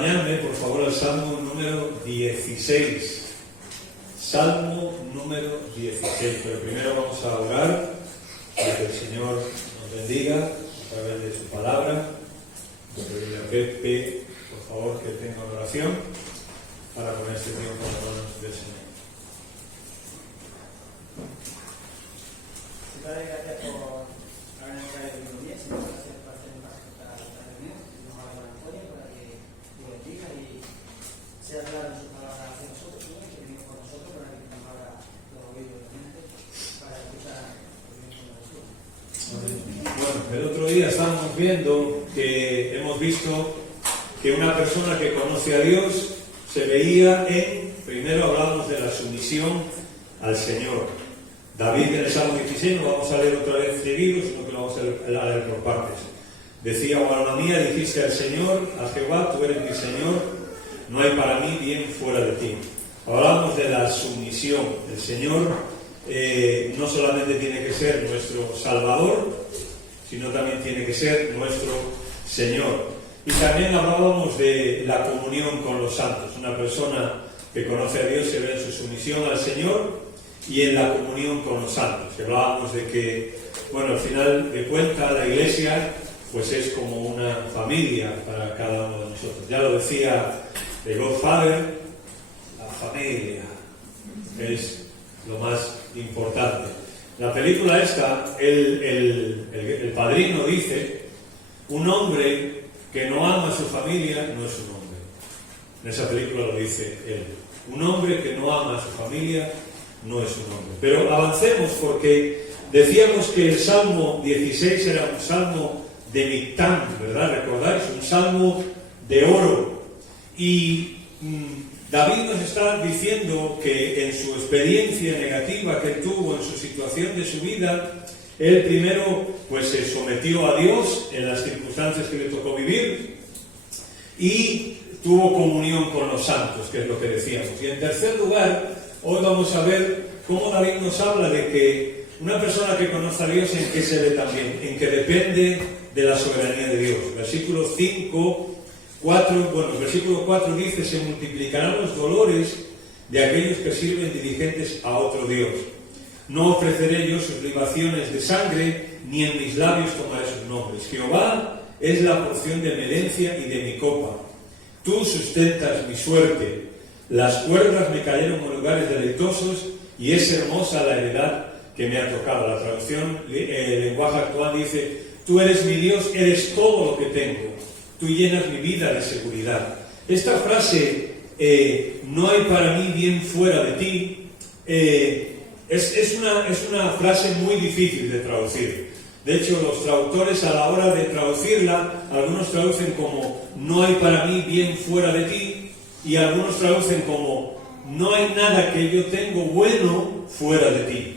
acompañarme, por favor, al Salmo número 16. Salmo número 16. Pero primero vamos a orar para que el Señor nos bendiga a través de su palabra. Pedirle a Pepe, por favor, que tenga una oración para poner este tiempo en las manos del Señor. Padre, gracias por habernos traído el día, Señor, gracias por hacer más esta reunión, nos haga buena apoyo para que te bendiga y sea claro en su palabra hacia nosotros, Señor, que venga con nosotros para que nos abra los oídos de la mente para escuchar el bien de Jesús. Bueno, el otro día estábamos viendo que hemos visto que una persona que conoce a Dios se veía primero hablábamos de la sumisión al Señor. David en el Salmo 16, no vamos a leer otra vez seguido, sino que lo vamos a leer por partes. Decía, oh alma mía, dijiste al Señor, a Jehová, tú eres mi Señor, no hay para mí bien fuera de ti. Hablábamos de la sumisión. El Señor no solamente tiene que ser nuestro Salvador, sino también tiene que ser nuestro Señor. Y también hablábamos de la comunión con los santos. Una persona que conoce a Dios se ve en su sumisión al Señor y en la comunión con los santos. Hablábamos de que, bueno, al final de cuentas, la Iglesia pues es como una familia para cada uno de nosotros. Ya lo decía The Godfather, la familia es lo más importante. La película esta, el padrino dice, un hombre que no ama a su familia no es un hombre. En esa película lo dice él. Un hombre que no ama a su familia no es un hombre. Pero avancemos, porque decíamos que el Salmo 16 era un salmo de Mictán, ¿verdad? ¿Recordáis? Un salmo de oro. Y David nos está diciendo que en su experiencia negativa que él tuvo en su situación de su vida, él primero pues se sometió a Dios en las circunstancias que le tocó vivir y tuvo comunión con los santos, que es lo que decíamos. Y en tercer lugar, hoy vamos a ver cómo David nos habla de que una persona que conoce a Dios, ¿en qué se ve también? En que depende de la soberanía de Dios. Versículo 4 dice, se multiplicarán los dolores de aquellos que sirven diligentes a otro Dios. No ofreceré yo sus libaciones de sangre, ni en mis labios tomaré sus nombres. Jehová es la porción de mi herencia y de mi copa. Tú sustentas mi suerte. Las cuerdas me cayeron en lugares deleitosos y es hermosa la heredad que me ha tocado. La traducción, el lenguaje actual dice, tú eres mi Dios, eres todo lo que tengo. Tú llenas mi vida de seguridad. Esta frase, no hay para mí bien fuera de ti, es una frase muy difícil de traducir. De hecho, los traductores a la hora de traducirla, algunos traducen como no hay para mí bien fuera de ti, y algunos traducen como no hay nada que yo tengo bueno fuera de ti.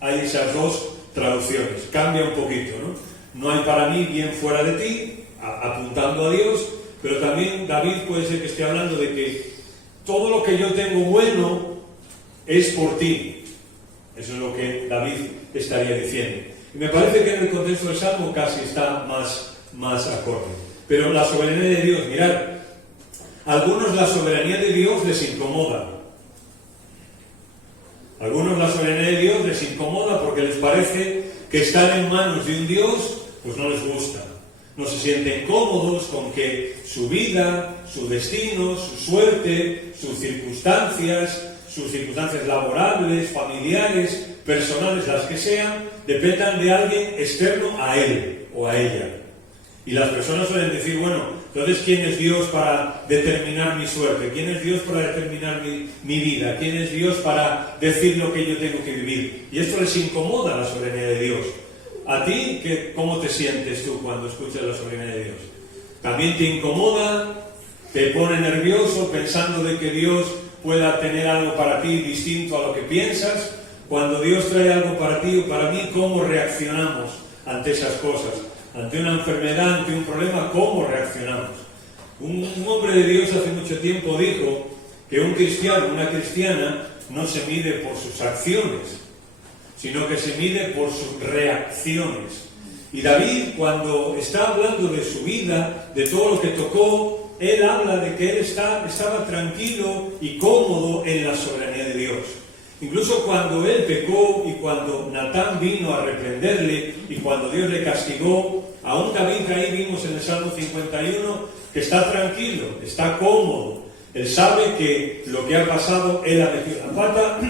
Hay esas dos traducciones, cambia un poquito, ¿no? No hay para mí bien fuera de ti, apuntando a Dios, pero también David puede ser que esté hablando de que todo lo que yo tengo bueno es por ti. Eso es lo que David estaría diciendo. Y me parece que en el contexto del Salmo casi está más acorde. Pero la soberanía de Dios, mirad, a algunos la soberanía de Dios les incomoda. A algunos la soberanía de Dios les incomoda porque les parece que estar en manos de un Dios, pues no les gusta. No se sienten cómodos con que su vida, su destino, su suerte, sus circunstancias laborables, familiares, personales, las que sean, dependan de alguien externo a él o a ella. Y las personas suelen decir, bueno, entonces, ¿quién es Dios para determinar mi suerte? ¿Quién es Dios para determinar mi vida? ¿Quién es Dios para decir lo que yo tengo que vivir? Y esto les incomoda la soberanía de Dios. ¿A ti cómo te sientes tú cuando escuchas la soberanía de Dios? ¿También te incomoda? ¿Te pone nervioso pensando de que Dios pueda tener algo para ti distinto a lo que piensas? Cuando Dios trae algo para ti o para mí, ¿cómo reaccionamos ante esas cosas? Ante una enfermedad, ante un problema, ¿cómo reaccionamos? Un hombre de Dios hace mucho tiempo dijo que un cristiano, una cristiana, no se mide por sus acciones, sino que se mide por sus reacciones. Y David, cuando está hablando de su vida, de todo lo que tocó, él habla de que él estaba tranquilo y cómodo en la soberanía de Dios. Incluso cuando él pecó y cuando Natán vino a reprenderle y cuando Dios le castigó, aún David ahí vimos en el Salmo 51 que está tranquilo, está cómodo. Él sabe que lo que ha pasado, él ha metido la pata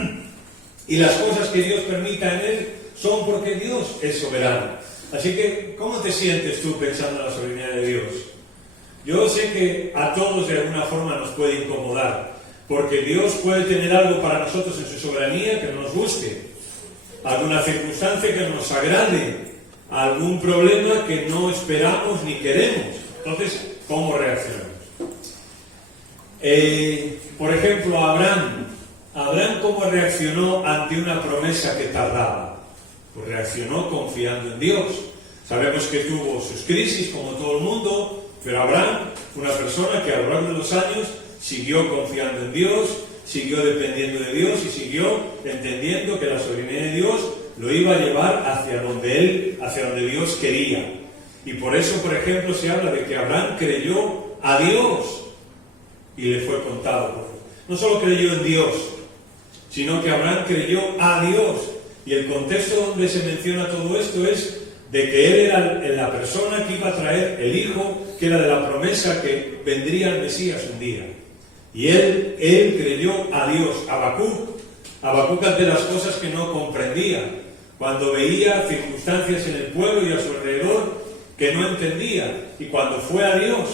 y las cosas que Dios permita en él son porque Dios es soberano. Así que, ¿cómo te sientes tú pensando en la soberanía de Dios? Yo sé que a todos de alguna forma nos puede incomodar, porque Dios puede tener algo para nosotros en su soberanía que no nos guste, alguna circunstancia que no nos agrade, algún problema que no esperamos ni queremos. Entonces, ¿cómo reaccionamos? Por ejemplo, Abraham, ¿cómo reaccionó ante una promesa que tardaba? Pues reaccionó confiando en Dios. Sabemos que tuvo sus crisis, como todo el mundo, pero Abraham fue una persona que a lo largo de los años siguió confiando en Dios, siguió dependiendo de Dios y siguió entendiendo que la soberanía de Dios lo iba a llevar hacia donde Dios quería. Y por eso, por ejemplo, se habla de que Abraham creyó a Dios y le fue contado. No solo creyó en Dios, sino que Abraham creyó a Dios. Y el contexto donde se menciona todo esto es de que él era la persona que iba a traer el hijo, que era de la promesa que vendría el Mesías un día. Y él creyó a Dios. Habacuc ante las cosas que no comprendía, cuando veía circunstancias en el pueblo y a su alrededor que no entendía, y cuando fue a Dios,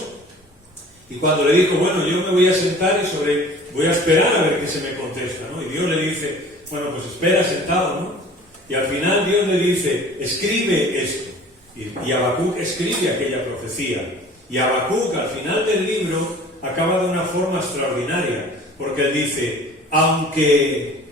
y cuando le dijo, bueno, yo me voy a sentar y voy a esperar a ver qué se me contesta, ¿no? Y Dios le dice, bueno, pues espera sentado, ¿no? Y al final Dios le dice, escribe esto. Y Habacuc escribe aquella profecía. Y Habacuc, al final del libro, acaba de una forma extraordinaria, porque él dice, aunque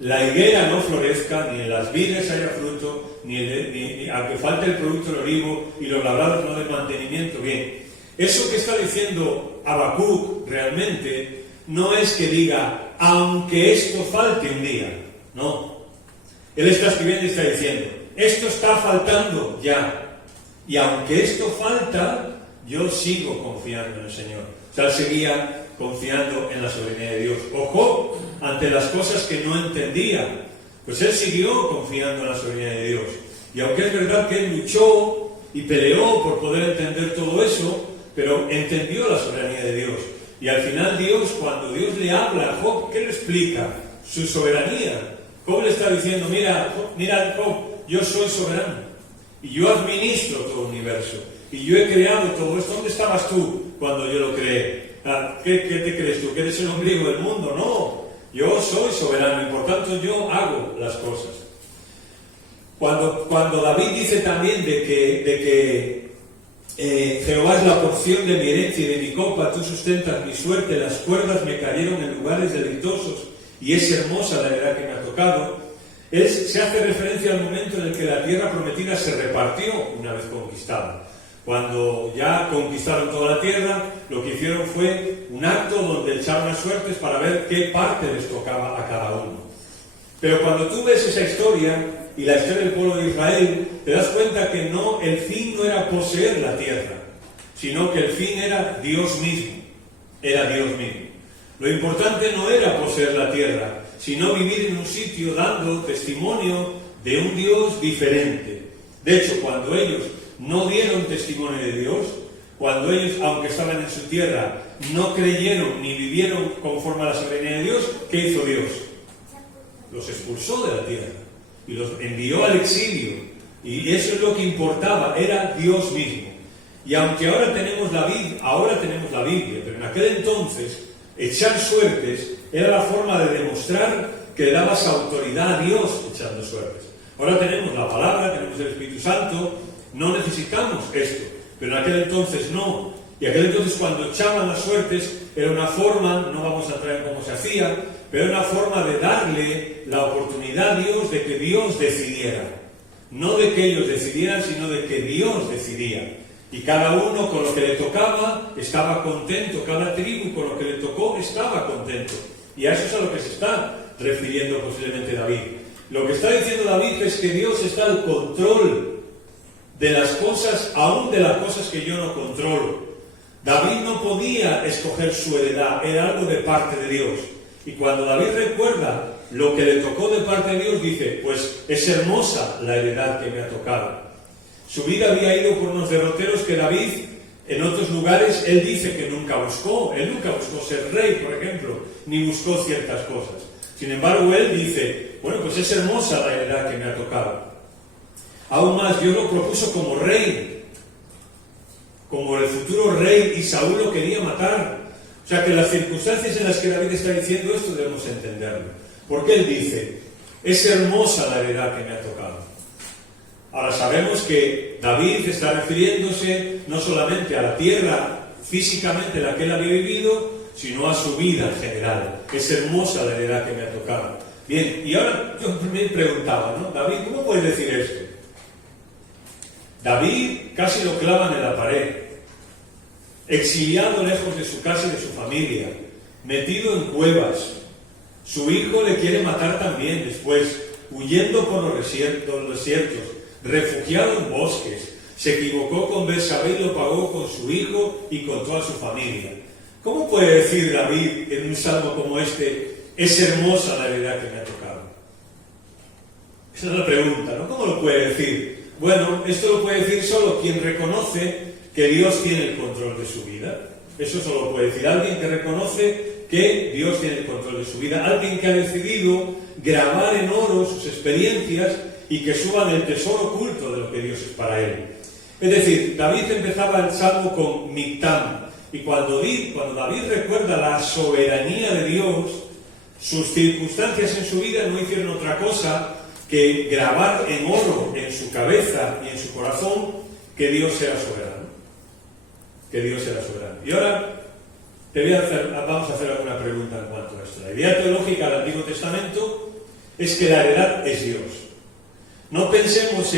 la higuera no florezca, ni en las vides haya fruto, ni aunque falte el producto del olivo y los labrados no den mantenimiento, bien. Eso que está diciendo Habacuc realmente no es que diga, aunque esto falte un día, no. Él está escribiendo y está diciendo, esto está faltando ya, y aunque esto falta, yo sigo confiando en el Señor. O sea, él seguía confiando en la soberanía de Dios. Ojo, ante las cosas que no entendía, pues él siguió confiando en la soberanía de Dios. Y aunque es verdad que él luchó y peleó por poder entender todo eso, pero entendió la soberanía de Dios. Y al final Dios, cuando Dios le habla a Job, ¿qué le explica? Su soberanía. Job le está diciendo, mira Job, yo soy soberano. Y yo administro todo el universo. Y yo he creado todo esto. ¿Dónde estabas tú cuando yo lo creé? ¿Qué te crees tú? ¿Que eres el ombligo del mundo? No. Yo soy soberano y por tanto yo hago las cosas. Cuando David dice también de que Jehová es la porción de mi herencia y de mi copa, tú sustentas mi suerte, las cuerdas me cayeron en lugares deleitosos y es hermosa la heredad que me ha tocado, se hace referencia al momento en el que la tierra prometida se repartió una vez conquistada. Cuando ya conquistaron toda la tierra, lo que hicieron fue un acto donde echaron las suertes para ver qué parte les tocaba a cada uno. Pero cuando tú ves esa historia y la historia del pueblo de Israel, te das cuenta que el fin no era poseer la tierra, sino que el fin era Dios mismo. Era Dios mismo. Lo importante no era poseer la tierra, sino vivir en un sitio dando testimonio de un Dios diferente. De hecho, cuando ellos no dieron testimonio de Dios, cuando ellos, aunque estaban en su tierra, no creyeron ni vivieron conforme a la soberanía de Dios, ¿qué hizo Dios? Los expulsó de la tierra y los envió al exilio. Y eso es lo que importaba, era Dios mismo. Y aunque ahora tenemos la Biblia, pero en aquel entonces echar suertes era la forma de demostrar que le dabas autoridad a Dios echando suertes. Ahora tenemos la palabra, tenemos el Espíritu Santo, no necesitamos esto, pero en aquel entonces no. Y aquel entonces cuando echaban las suertes era una forma, no vamos a entrar en cómo se hacía, pero era una forma de darle la oportunidad a Dios de que Dios decidiera. No de que ellos decidieran, sino de que Dios decidía. Y cada uno con lo que le tocaba estaba contento, cada tribu con lo que le tocó estaba contento. Y a eso es a lo que se está refiriendo posiblemente David. Lo que está diciendo David es que Dios está al control de las cosas, aún de las cosas que yo no controlo. David no podía escoger su heredad, era algo de parte de Dios. Y cuando David recuerda lo que le tocó de parte de Dios, dice, pues es hermosa la heredad que me ha tocado. Su vida había ido por unos derroteros que David, en otros lugares, él dice que nunca buscó. Él nunca buscó ser rey, por ejemplo, ni buscó ciertas cosas. Sin embargo, él dice, bueno, pues es hermosa la heredad que me ha tocado. Aún más, Dios lo propuso como rey, como el futuro rey, y Saúl lo quería matar. O sea que las circunstancias en las que David está diciendo esto debemos entenderlo. Porque él dice, es hermosa la heredad que me ha tocado. Ahora sabemos que David está refiriéndose no solamente a la tierra físicamente en la que él había vivido, sino a su vida en general. Es hermosa la heredad que me ha tocado. Bien, y ahora yo me preguntaba, ¿no? David, ¿cómo puedes decir esto? David casi lo clavan en la pared, exiliado lejos de su casa y de su familia, metido en cuevas. Su hijo le quiere matar también después, huyendo por los desiertos, refugiado en bosques. Se equivocó con Betsabé y lo pagó con su hijo y con toda su familia. ¿Cómo puede decir David en un salmo como este, es hermosa la heredad que me ha tocado? Esa es la pregunta, ¿no? ¿Cómo lo puede decir? Bueno, esto lo puede decir solo quien reconoce que Dios tiene el control de su vida. Eso solo lo puede decir alguien que reconoce que Dios tiene el control de su vida. Alguien que ha decidido grabar en oro sus experiencias y que suban el tesoro oculto de lo que Dios es para él. Es decir, David empezaba el salmo con Mictam. Y cuando David recuerda la soberanía de Dios, sus circunstancias en su vida no hicieron otra cosa que grabar en oro en su cabeza y en su corazón que Dios era soberano. Que Dios era soberano. Y ahora vamos a hacer alguna pregunta en cuanto a esto. La idea teológica del Antiguo Testamento es que la heredad es Dios. No pensemos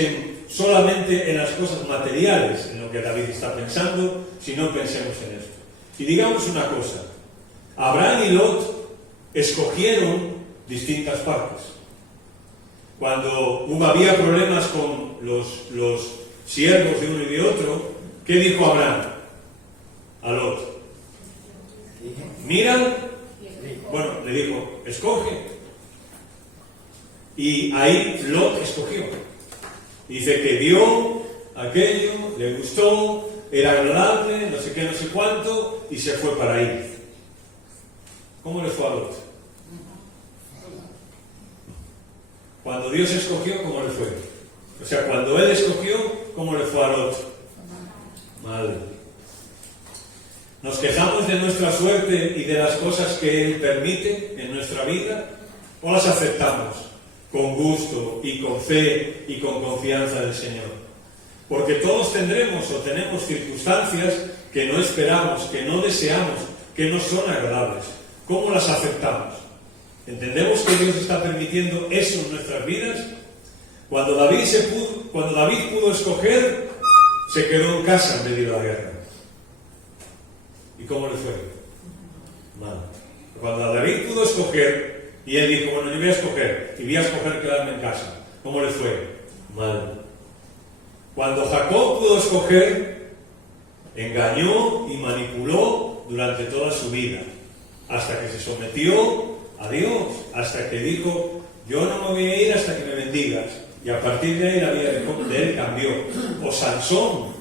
solamente en las cosas materiales, en lo que David está pensando, sino pensemos en esto. Y digamos una cosa, Abraham y Lot escogieron distintas partes. Cuando había problemas con los siervos de uno y de otro, ¿qué dijo Abraham a Lot? Mira, bueno, le dijo, escoge. Y ahí Lot escogió. Dice que vio aquello, le gustó, era agradable, no sé qué, no sé cuánto, y se fue para ahí. ¿Cómo le fue a Lot? Cuando Dios escogió, ¿cómo le fue? O sea, cuando Él escogió, ¿cómo le fue a Lot? Mal. ¿Nos quejamos de nuestra suerte y de las cosas que Él permite en nuestra vida? ¿O las aceptamos con gusto y con fe y con confianza del Señor? Porque todos tendremos o tenemos circunstancias que no esperamos, que no deseamos, que no son agradables. ¿Cómo las aceptamos? ¿Entendemos que Dios está permitiendo eso en nuestras vidas? Cuando David pudo escoger, se quedó en casa en medio de la guerra. ¿Y cómo le fue? Mal. Cuando David pudo escoger, y él dijo, bueno, yo voy a escoger, y voy a escoger quedarme en casa, ¿cómo le fue? Mal. Cuando Jacob pudo escoger, engañó y manipuló durante toda su vida, hasta que se sometió a Dios, hasta que dijo, yo no me voy a ir hasta que me bendigas. Y a partir de ahí la vida de él cambió. O Sansón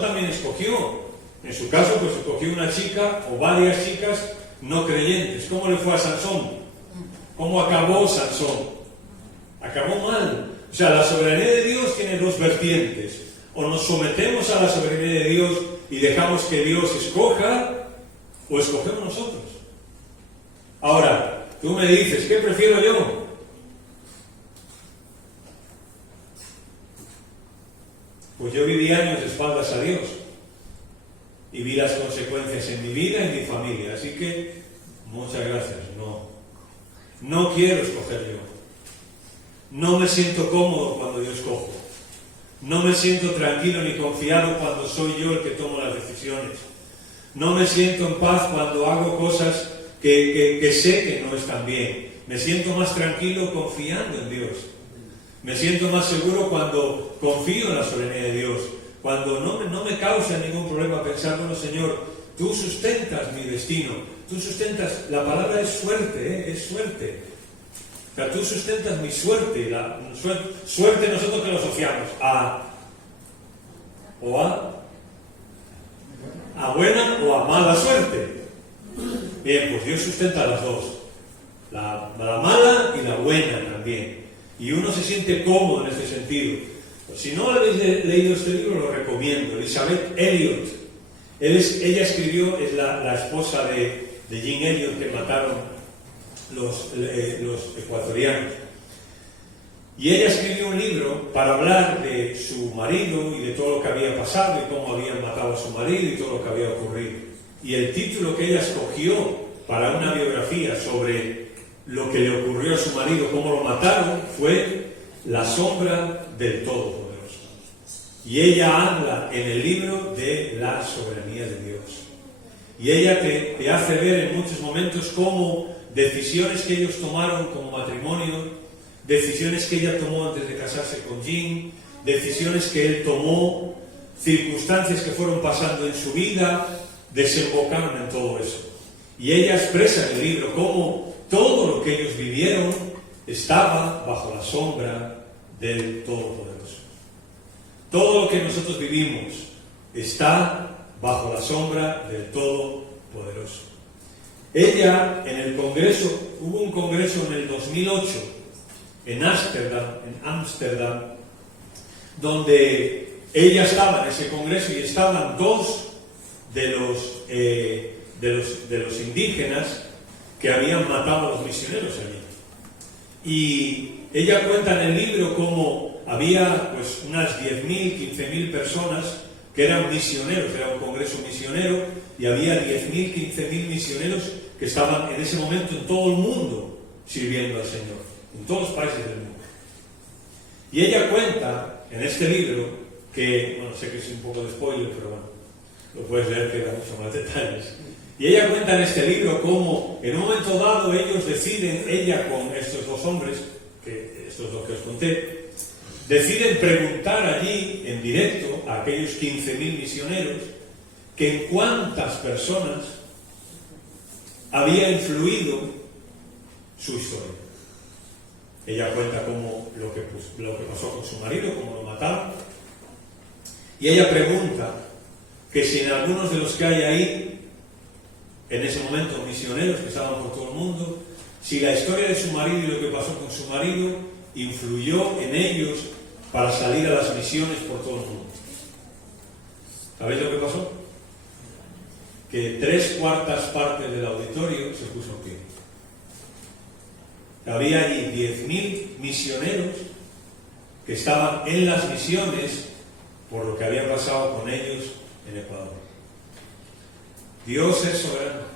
también escogió. En su caso, pues escogió una chica o varias chicas no creyentes. ¿Cómo le fue a Sansón? ¿Cómo acabó Sansón? Acabó mal. O sea, la soberanía de Dios tiene dos vertientes. O nos sometemos a la soberanía de Dios y dejamos que Dios escoja, o escogemos nosotros. Ahora, tú me dices, ¿qué prefiero yo? Pues yo viví años de espaldas a Dios y vi las consecuencias en mi vida y en mi familia, así que muchas gracias, no quiero escoger yo. No me siento cómodo cuando yo escojo. No me siento tranquilo ni confiado cuando soy yo el que tomo las decisiones. No me siento en paz cuando hago cosas que sé que no están bien. Me siento más tranquilo confiando en Dios. Me siento más seguro cuando confío en la soberanía de Dios, cuando no me causa ningún problema pensar, bueno, Señor, tú sustentas mi destino, tú sustentas, la palabra es suerte, es suerte. O sea, tú sustentas mi suerte, suerte nosotros que lo asociamos a buena o a mala suerte. Bien, pues Dios sustenta las dos, la mala y la buena también. Y uno se siente cómodo en ese sentido. Si no habéis leído este libro, lo recomiendo. Elizabeth Elliot. Ella escribió, es la esposa de Jim Elliot, que mataron los ecuatorianos. Y ella escribió un libro para hablar de su marido y de todo lo que había pasado y cómo habían matado a su marido y todo lo que había ocurrido. Y el título que ella escogió para una biografía sobre lo que le ocurrió a su marido, cómo lo mataron, fue La sombra del Todopoderoso. Y ella habla en el libro de la soberanía de Dios. Y ella te hace ver en muchos momentos cómo decisiones que ellos tomaron como matrimonio, decisiones que ella tomó antes de casarse con Jim, decisiones que él tomó, circunstancias que fueron pasando en su vida, desembocaron en todo eso. Y ella expresa en el libro cómo todo lo que ellos vivieron estaba bajo la sombra del Todopoderoso. Todo lo que nosotros vivimos está bajo la sombra del Todopoderoso. Ella, en el congreso, hubo un congreso en el 2008, en Ámsterdam, donde ella estaba en ese congreso y estaban dos de los indígenas que habían matado a los misioneros allí. Y ella cuenta en el libro cómo había pues unas 10.000, 15.000 personas que eran misioneros, era un congreso misionero, y había 10.000, 15.000 misioneros que estaban en ese momento en todo el mundo sirviendo al Señor, en todos los países del mundo. Y ella cuenta en este libro que, bueno, sé que es un poco de spoiler, pero bueno, lo puedes leer que da muchos más detalles. Y ella cuenta en este libro cómo en un momento dado ellos deciden, ella con estos dos hombres, estos dos que os conté, deciden preguntar allí en directo a aquellos 15.000 misioneros que en cuántas personas había influido su historia. Ella cuenta cómo lo que pasó con su marido, cómo lo mataron. Y ella pregunta que si en algunos de los que hay ahí, en ese momento misioneros que estaban por todo el mundo, si la historia de su marido y lo que pasó con su marido influyó en ellos para salir a las misiones por todo el mundo. ¿Sabéis lo que pasó? Que 3/4 partes del auditorio se puso en pie. Había allí 10.000 misioneros que estaban en las misiones por lo que había pasado con ellos en Ecuador. Dios es soberano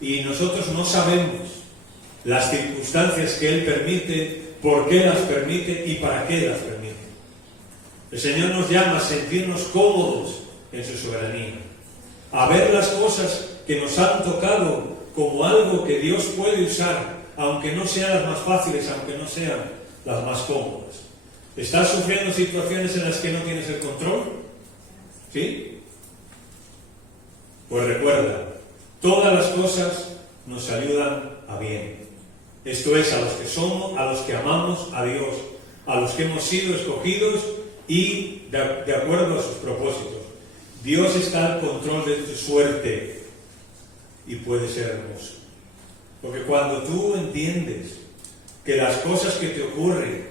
y nosotros no sabemos las circunstancias que Él permite, por qué las permite y para qué las permite. El Señor nos llama a sentirnos cómodos en su soberanía, a ver las cosas que nos han tocado como algo que Dios puede usar, aunque no sean las más fáciles, aunque no sean las más cómodas. ¿Estás sufriendo situaciones en las que no tienes el control? ¿Sí? Pues recuerda, todas las cosas nos ayudan a bien. Esto es, a los que somos, a los que amamos a Dios, a los que hemos sido escogidos y de acuerdo a sus propósitos. Dios está al control de tu suerte y puede ser hermoso. Porque cuando tú entiendes que las cosas que te ocurren,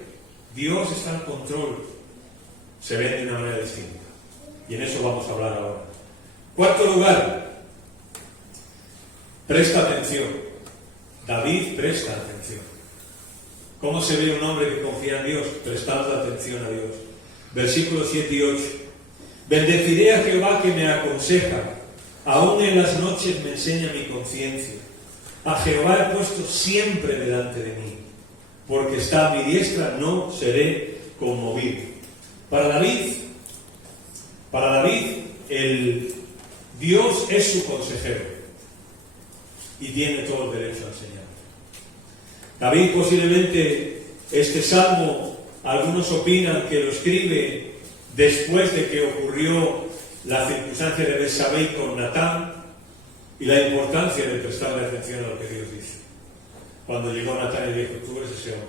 Dios está al control, se ven de una manera distinta. Y en eso vamos a hablar ahora. Cuarto lugar, presta atención. David presta atención. ¿Cómo se ve un hombre que confía en Dios? Prestando atención a Dios. Versículos 7 y 8. Bendeciré a Jehová que me aconseja, aún en las noches me enseña mi conciencia. A Jehová he puesto siempre delante de mí, porque está a mi diestra, no seré conmovido. Para David, el Dios es su consejero y tiene todo el derecho a enseñar. David posiblemente este salmo, algunos opinan que lo escribe después de que ocurrió la circunstancia de Betsabé con Natán y la importancia de prestarle atención a lo que Dios dice. Cuando llegó Natán y dijo, tú eres ese hombre.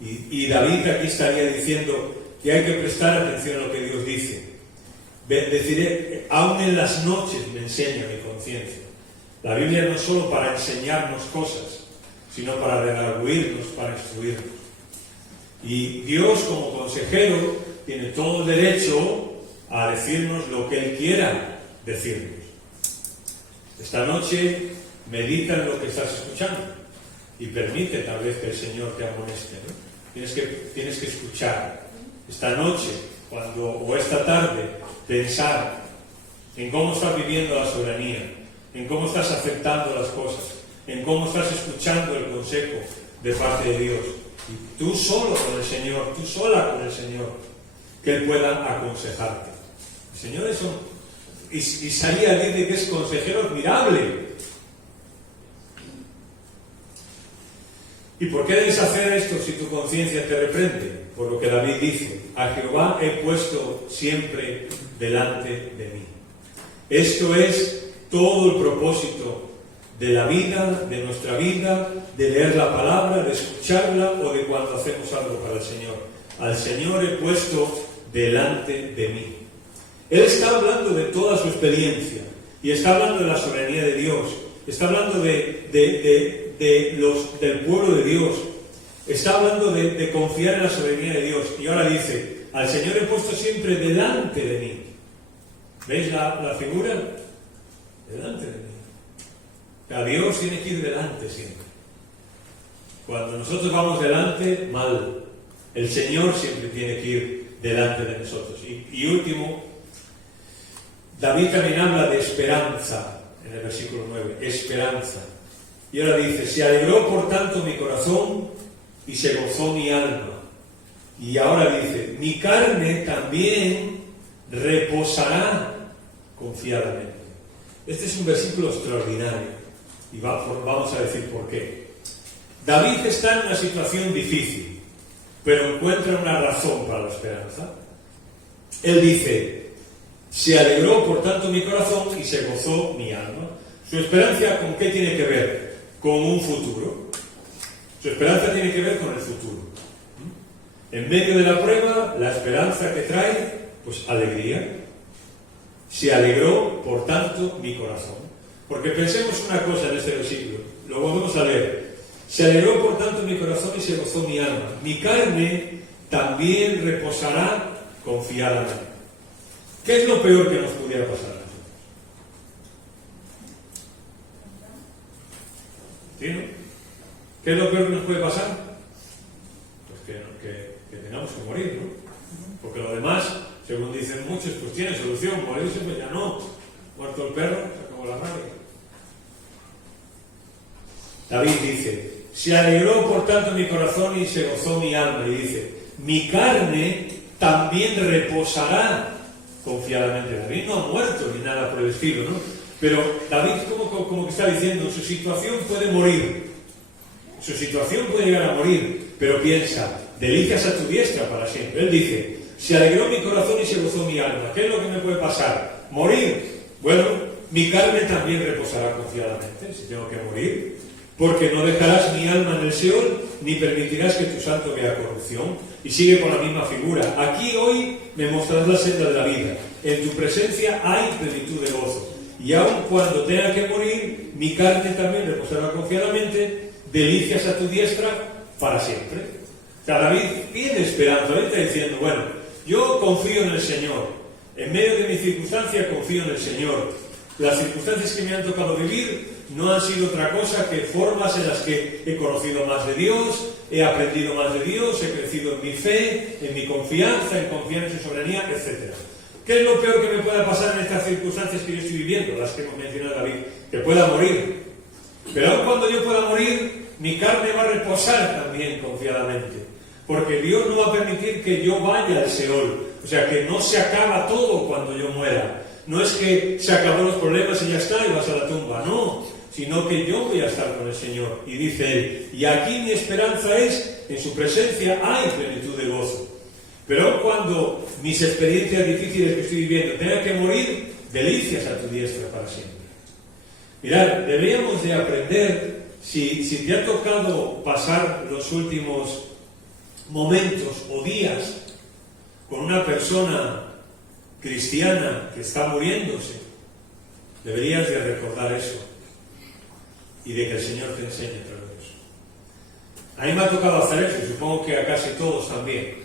Y David aquí estaría diciendo que hay que prestar atención a lo que Dios dice. Deciré, aún en las noches me enseña mi conciencia. La Biblia no es solo para enseñarnos cosas, sino para redarguirnos, para instruirnos. Y Dios, como consejero, tiene todo el derecho a decirnos lo que Él quiera decirnos. Esta noche medita en lo que estás escuchando y permite tal vez que el Señor te amoneste, ¿no? Tienes que escuchar. Esta noche, o esta tarde, pensar en cómo estás viviendo la soberanía, en cómo estás aceptando las cosas, en cómo estás escuchando el consejo de parte de Dios. Y tú solo con el Señor, tú sola con el Señor, que Él pueda aconsejarte. El Señor es Isaías dice que es consejero admirable. ¿Y por qué debes hacer esto si tu conciencia te reprende? Por lo que David dice, a Jehová he puesto siempre delante de mí. Esto es todo el propósito de la vida, de nuestra vida, de leer la palabra, de escucharla o de cuando hacemos algo para el Señor. Al Señor he puesto delante de mí. Él está hablando de toda su experiencia y está hablando de la soberanía de Dios, está hablando del pueblo de Dios, está hablando de confiar en la soberanía de Dios. Y ahora dice, al Señor he puesto siempre delante de mí. ¿Veis la figura? Delante de mí. A Dios tiene que ir delante siempre. Cuando nosotros vamos delante, mal. El Señor siempre tiene que ir delante de nosotros. Y último, David también habla de esperanza en el versículo 9. Esperanza. Y ahora dice, se alegró por tanto mi corazón y se gozó mi alma. Y ahora dice, mi carne también reposará confiadamente. Este es un versículo extraordinario. Y vamos a decir por qué. David está en una situación difícil, pero encuentra una razón para la esperanza. Él dice, se alegró por tanto mi corazón y se gozó mi alma. Su esperanza, ¿con qué tiene que ver? Con un futuro. Su esperanza tiene que ver con el futuro. En medio de la prueba, la esperanza que trae, pues alegría. Se alegró por tanto mi corazón. Porque pensemos una cosa en este versículo, lo volvemos a leer. Se alegró por tanto mi corazón y se gozó mi alma. Mi carne también reposará confiadamente. ¿Qué es lo peor que nos pudiera pasar a nosotros? ¿Sí, no? ¿Qué es lo peor que nos puede pasar? Pues que tengamos que morir, ¿no? Porque lo demás, según dicen muchos, pues tiene solución. Morirse, pues ya no. Muerto el perro, se acabó la rabia. David dice, se alegró por tanto mi corazón y se gozó mi alma. Y dice, mi carne también reposará confiadamente. David no ha muerto ni nada por el estilo, ¿no? Pero David como que está diciendo, su situación puede morir. Su situación puede llegar a morir, pero piensa, delicias a tu diestra para siempre. Él dice, se alegró mi corazón y se gozó mi alma. ¿Qué es lo que me puede pasar? ¿Morir? Bueno, mi carne también reposará confiadamente, si tengo que morir. Porque no dejarás mi alma en el Seol, ni permitirás que tu santo vea corrupción. Y sigue con la misma figura. Aquí hoy me mostrarás la senda de la vida. En tu presencia hay plenitud de gozo. Y aun cuando tenga que morir, mi carne también reposará confiadamente, delicias a tu diestra para siempre. O sea, David tiene esperanza. David está diciendo, bueno, yo confío en el Señor. En medio de mi circunstancia confío en el Señor. Las circunstancias que me han tocado vivir no han sido otra cosa que formas en las que he conocido más de Dios, he aprendido más de Dios, he crecido en mi fe, en mi confianza, en confiar en su soberanía, etc. ¿Qué es lo peor que me pueda pasar en estas circunstancias que yo estoy viviendo? Las que hemos mencionado David, que pueda morir. Pero aun cuando yo pueda morir, mi carne va a reposar también confiadamente. Porque Dios no va a permitir que yo vaya al Seol. O sea, que no se acaba todo cuando yo muera. No es que se acabó los problemas y ya está y vas a la tumba, no, sino que yo voy a estar con el Señor. Y dice él, y aquí mi esperanza es, en su presencia hay plenitud de gozo. Pero aun cuando mis experiencias difíciles que estoy viviendo tengan que morir, delicias a tu diestra para siempre. Mirad, deberíamos de aprender, si te ha tocado pasar los últimos momentos o días con una persona cristiana que está muriéndose, deberías de recordar eso y de que el Señor te enseñe a través de eso. A mí me ha tocado hacer eso, y supongo que a casi todos también.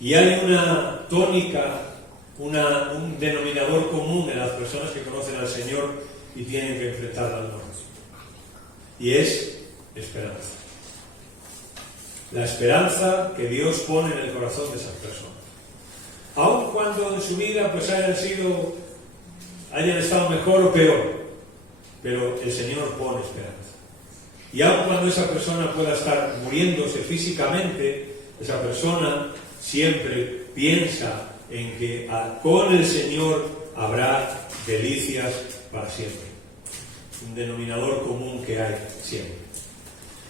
Y hay una tónica, un denominador común en las personas que conocen al Señor y tienen que enfrentar la muerte. Y es esperanza. La esperanza que Dios pone en el corazón de esas personas. Aun cuando en su vida pues hayan estado mejor o peor, pero el Señor pone esperanza. Y aun cuando esa persona pueda estar muriéndose físicamente, esa persona siempre piensa en que con el Señor habrá delicias para siempre. Un denominador común que hay siempre.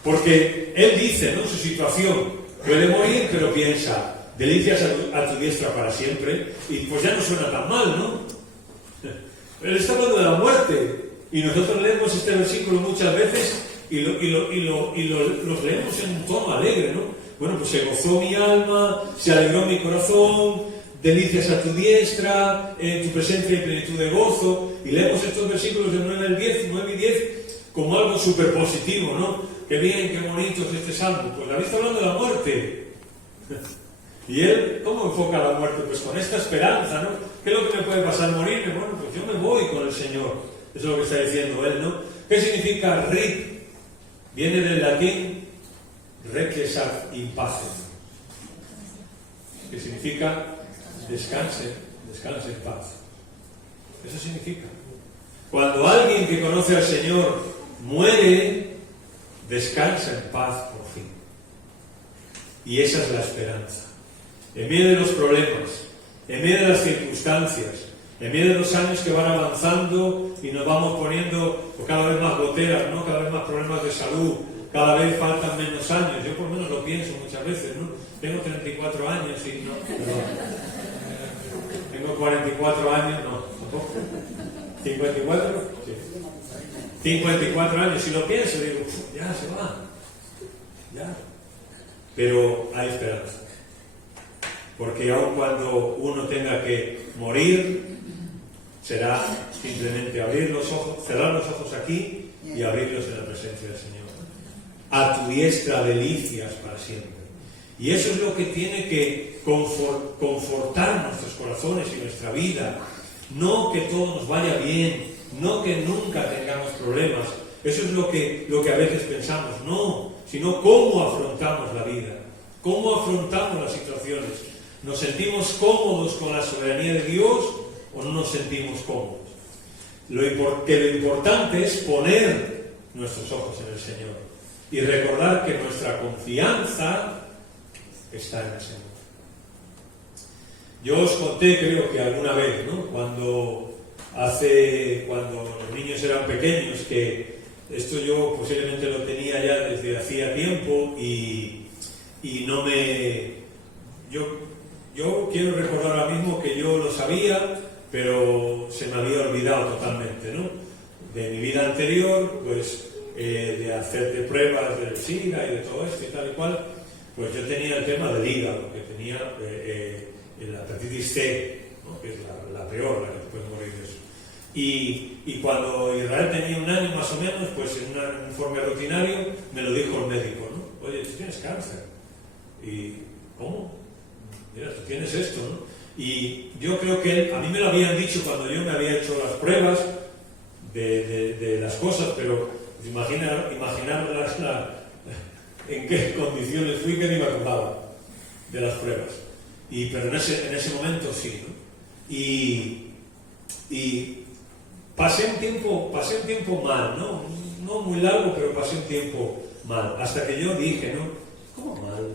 Porque Él dice, ¿no? Su situación puede morir, pero piensa, delicias a tu diestra para siempre, y pues ya no suena tan mal, ¿no? Él está hablando de la muerte, y nosotros leemos este versículo muchas veces y los leemos en un tono alegre, ¿no? Bueno, pues se gozó mi alma, se alegró mi corazón, delicias a tu diestra, en tu presencia y plenitud de gozo, y leemos estos versículos de 9 y 10 como algo súper positivo, ¿no? Qué bien, qué bonito es este salmo. Pues David está hablando de la muerte. Y él, ¿cómo enfoca la muerte? Pues con esta esperanza, ¿no? ¿Qué es lo que me puede pasar? Morirme. Bueno, pues yo me voy con el Señor. Eso es lo que está diciendo él, ¿no? ¿Qué significa ric? Viene del latín requiescat in pace, que significa descanse en paz. Eso significa. Cuando alguien que conoce al Señor muere, descansa en paz por fin. Y esa es la esperanza. En medio de los problemas, en medio de las circunstancias, en medio de los años que van avanzando y nos vamos poniendo cada vez más goteras, ¿no? Cada vez más problemas de salud, cada vez faltan menos años. Yo por lo menos lo pienso muchas veces, ¿no? Tengo 34 años y no. Tengo 44 años, no, tampoco. ¿54? Sí. 54 años, si lo pienso, digo, ya se va. Ya. Pero hay esperanza. Porque aun cuando uno tenga que morir, será simplemente abrir los ojos, cerrar los ojos aquí y abrirlos en la presencia del Señor. A tu diestra delicias para siempre. Y eso es lo que tiene que confortar nuestros corazones y nuestra vida. No que todo nos vaya bien, no que nunca tengamos problemas. Eso es lo que a veces pensamos. No, sino cómo afrontamos la vida, cómo afrontamos las situaciones. ¿Nos sentimos cómodos con la soberanía de Dios o no nos sentimos cómodos? Lo importante es poner nuestros ojos en el Señor y recordar que nuestra confianza está en el Señor. Yo os conté, creo que alguna vez, ¿no? Cuando los niños eran pequeños, que esto yo posiblemente lo tenía ya desde hacía tiempo y no me... Yo quiero recordar ahora mismo que yo lo sabía, pero se me había olvidado totalmente, ¿no? De mi vida anterior, pues de hacerte pruebas del SIDA y de todo esto y tal y cual, pues yo tenía el tema del hígado, que tenía la hepatitis C, ¿no? Que es la peor, la que te puedes morir de eso. Y cuando Israel tenía 1 año más o menos, pues en un informe rutinario me lo dijo el médico, ¿no? Oye, tú tienes cáncer. ¿Y cómo? Mira, tú tienes esto, ¿no? Y yo creo que a mí me lo habían dicho cuando yo me había hecho las pruebas de las cosas, pero imaginar en qué condiciones fui, que ni me acordaba de las pruebas. Pero en ese momento sí, ¿no? Y pasé un tiempo mal, ¿no? No muy largo, pero pasé un tiempo mal. Hasta que yo dije, ¿no? ¿Cómo mal?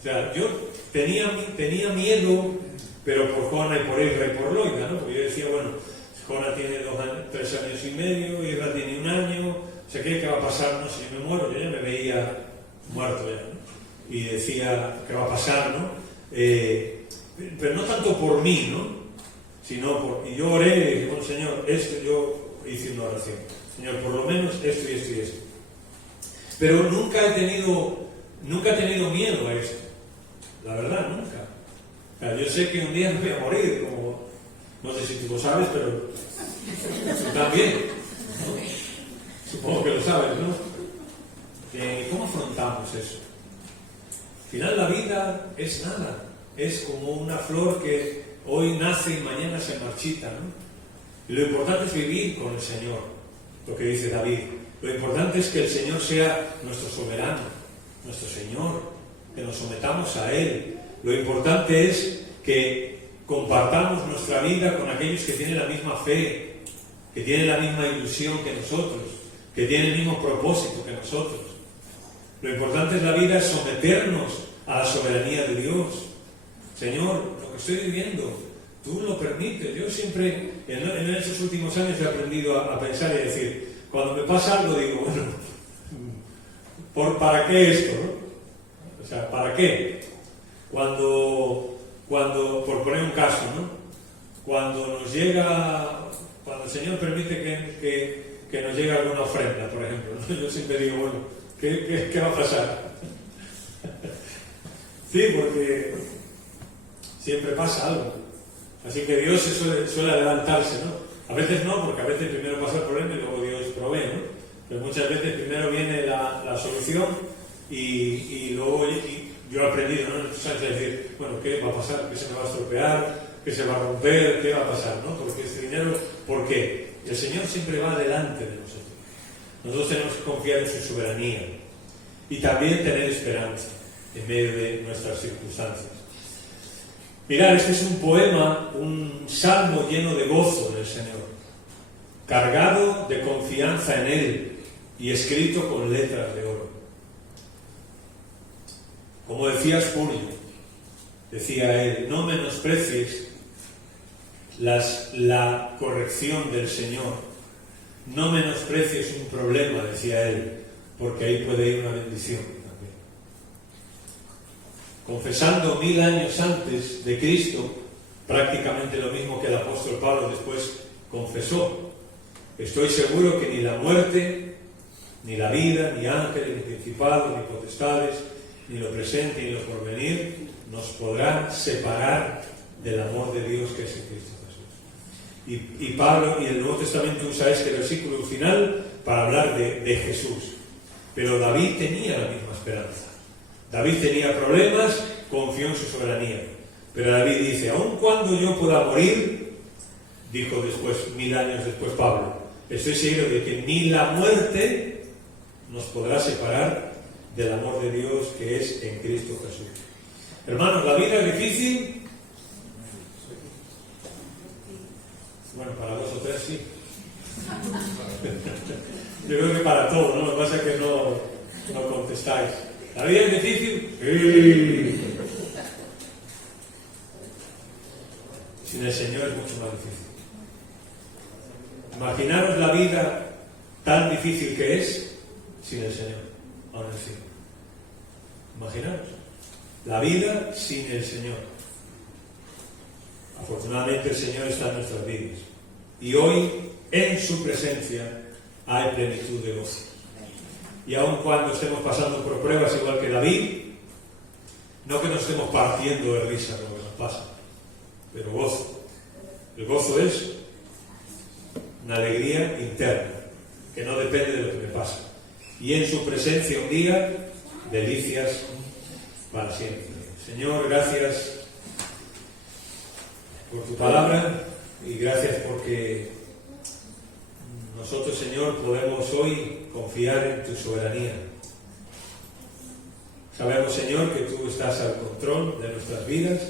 O sea, yo tenía miedo, pero por Jona y por Isra y por Loida, ¿no? Porque yo decía, bueno, Jona tiene 3 años y medio, Isra tiene 1 año, o sea, ¿qué va a pasar? No sé, yo me muero, yo ya me veía muerto ya, ¿no? Y decía, ¿qué va a pasar, no? pero no tanto por mí, ¿no? Sino por... Y yo oré y dije, bueno, Señor, esto yo hice una oración. Señor, por lo menos esto y esto y esto. Pero nunca he tenido miedo a esto. La verdad, nunca. O sea, yo sé que un día me voy a morir, como... No sé si tú lo sabes, pero tú también, ¿no? Supongo que lo sabes, ¿no? ¿Cómo afrontamos eso? Al final la vida es nada. Es como una flor que hoy nace y mañana se marchita, ¿no? Y lo importante es vivir con el Señor, lo que dice David. Lo importante es que el Señor sea nuestro soberano, nuestro Señor, que nos sometamos a Él. Lo importante es que compartamos nuestra vida con aquellos que tienen la misma fe, que tienen la misma ilusión que nosotros, que tienen el mismo propósito que nosotros. Lo importante en la vida es someternos a la soberanía de Dios. Señor, lo que estoy viviendo, tú lo permites. Yo siempre, en estos últimos años, he aprendido a pensar y decir, cuando me pasa algo, digo, bueno, ¿para qué esto? ¿No? O sea, ¿para qué? Cuando, por poner un caso, ¿no? Cuando el Señor permite que nos llegue alguna ofrenda, por ejemplo, ¿no? Yo siempre digo, bueno, ¿qué va a pasar? Sí, porque siempre pasa algo. Así que Dios suele adelantarse, ¿no? A veces no, porque a veces primero pasa el problema y luego Dios provee, ¿no? Pero muchas veces primero viene la solución y luego yo he aprendido, ¿no? Es decir, bueno, ¿qué va a pasar? ¿Qué se me va a estropear? ¿Qué se va a romper? ¿Qué va a pasar? ¿No? Porque este dinero, ¿por qué? El Señor siempre va delante de nosotros. Nosotros tenemos que confiar en su soberanía y también tener esperanza en medio de nuestras circunstancias. Mirad, este es un poema, un salmo lleno de gozo en el Señor, cargado de confianza en Él y escrito con letras de oro. Como decía Spurgeon, decía él, no menosprecies la corrección del Señor, no menosprecies un problema, decía él, porque ahí puede ir una bendición también. Confesando 1000 años antes de Cristo, prácticamente lo mismo que el apóstol Pablo después confesó. Estoy seguro que ni la muerte, ni la vida, ni ángeles, ni principados, ni potestades, ni lo presente, ni lo porvenir, nos podrá separar del amor de Dios que es en Cristo Jesús. Y Pablo y el Nuevo Testamento usa este versículo final para hablar de Jesús. Pero David tenía la misma esperanza. David tenía problemas, confió en su soberanía. Pero David dice, aun cuando yo pueda morir, dijo después, 1000 años después Pablo, estoy seguro de que ni la muerte nos podrá separar del amor de Dios que es en Cristo Jesús. Hermanos, ¿la vida es difícil? Bueno, para 2 o 3 sí. Yo creo que para todos, ¿no? Lo que pasa es que no contestáis. ¿La vida es difícil? Sí. Sin el Señor es mucho más difícil. Imaginaros la vida tan difícil que es sin el Señor. Ahora sí. Imaginaros. La vida sin el Señor. Afortunadamente el Señor está en nuestras vidas. Y hoy, en su presencia, hay plenitud de gozo. Y aun cuando estemos pasando por pruebas igual que David, no que nos estemos partiendo de risa con lo que nos pasa, pero gozo. El gozo es una alegría interna, que no depende de lo que me pasa. Y en su presencia un día, delicias para siempre. Señor, gracias por tu palabra y gracias porque nosotros, Señor, podemos hoy confiar en tu soberanía. Sabemos, Señor, que tú estás al control de nuestras vidas,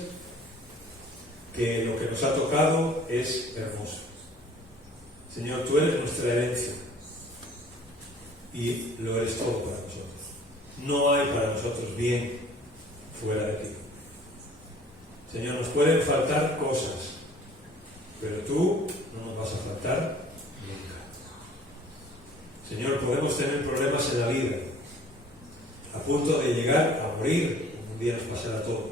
que lo que nos ha tocado es hermoso. Señor, tú eres nuestra herencia y lo eres todo para nosotros. No hay para nosotros bien fuera de ti. Señor, nos pueden faltar cosas, pero tú no nos vas a faltar nunca. Señor, podemos tener problemas en la vida, a punto de llegar a morir, como un día nos pasará a todos.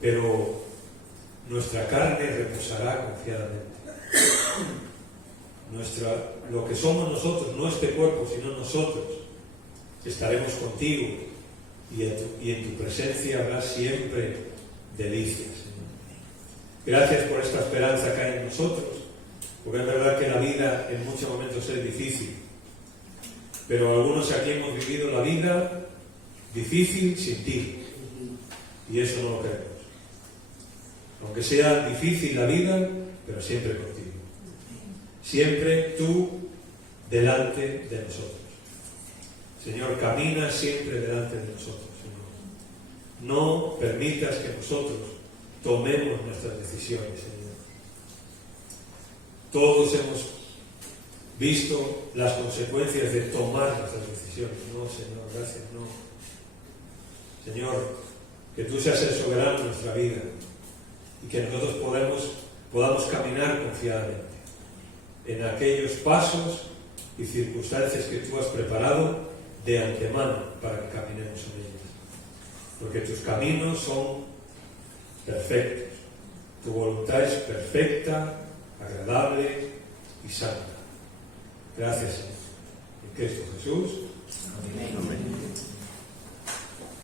pero nuestra carne reposará confiadamente. Lo que somos nosotros, no este cuerpo, sino nosotros, estaremos contigo y en tu presencia habrá siempre delicias, Señor. Gracias por esta esperanza que hay en nosotros, porque es verdad que la vida en muchos momentos es difícil, pero algunos aquí hemos vivido la vida difícil sin ti, y eso no lo queremos. Aunque sea difícil la vida, pero siempre contigo. Siempre tú delante de nosotros. Señor, camina siempre delante de nosotros, Señor. No permitas que nosotros tomemos nuestras decisiones, Señor. Todos hemos visto las consecuencias de tomar nuestras decisiones. No, Señor, gracias, no. Señor, que tú seas el soberano de nuestra vida y que nosotros podamos caminar confiadamente en aquellos pasos y circunstancias que tú has preparado de antemano para que caminemos en ellas. Porque tus caminos son perfectos, tu voluntad es perfecta, agradable y santa. Gracias, Señor. En Cristo Jesús. Amén.